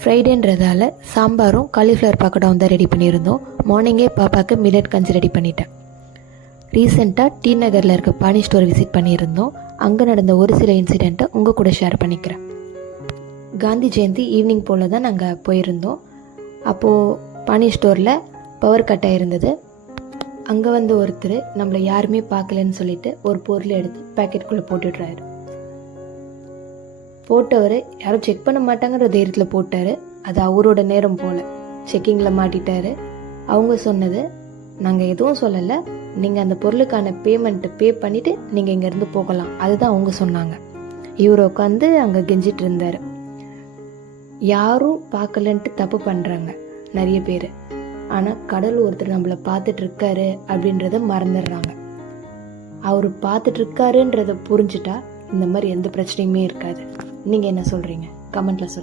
ஃப்ரைடேன்றதால சாம்பாரும் காலிஃப்ளவர் பக்கோடாவும் தான் ரெடி பண்ணியிருந்தோம். மார்னிங்கே பாப்பாவுக்கு மில்லட் கஞ்சி ரெடி பண்ணிட்டேன். ரீசெண்டாக டி நகரில் இருக்க பானி ஸ்டோர் விசிட் பண்ணியிருந்தோம். அங்கே நடந்த ஒரு சில இன்சிடெண்ட்டை உங்கள் கூட ஷேர் பண்ணிக்கிறேன். காந்தி ஜெயந்தி ஈவினிங் போல் தான் நாங்கள் போயிருந்தோம். அப்போது பானி ஸ்டோரில் பவர் கட் ஆகிருந்தது. அங்கே வந்து ஒருத்தர் நம்மளை யாருமே பார்க்கலன்னு சொல்லிட்டு ஒரு பொருளை எடுத்து பேக்கெட்டுக்குள்ளே போட்டுடுறாரு. போட்டவர் யாரும் செக் பண்ண மாட்டாங்கன்ற தைரியத்தில் போட்டார். அது அவரோட நேரம் போல் செக்கிங்கில் மாட்டிட்டாரு. அவங்க சொன்னது, நாங்கள் எதுவும் சொல்லலை, நீங்கள் அந்த பொருளுக்கான பேமெண்ட்டு பே பண்ணிவிட்டு நீங்கள் இங்கேருந்து போகலாம், அதுதான் அவங்க சொன்னாங்க. இவர் உட்காந்து அங்கே கெஞ்சிட்டு இருந்தார். யாரும் பார்க்கலன்ட்டு தப்பு பண்ணுறாங்க நிறைய பேர். ஆனால் கடவுள் ஒருத்தர் நம்மளை பார்த்துட்டு இருக்காரு அப்படின்றத மறந்துடுறாங்க. அவர் பார்த்துட்டு இருக்காருன்றத புரிஞ்சுட்டா இந்த மாதிரி எந்த பிரச்சனையுமே இருக்காது. நீங்கள் என்ன சொல்கிறீங்க? கமெண்ட்டில் சொல்லுங்கள்.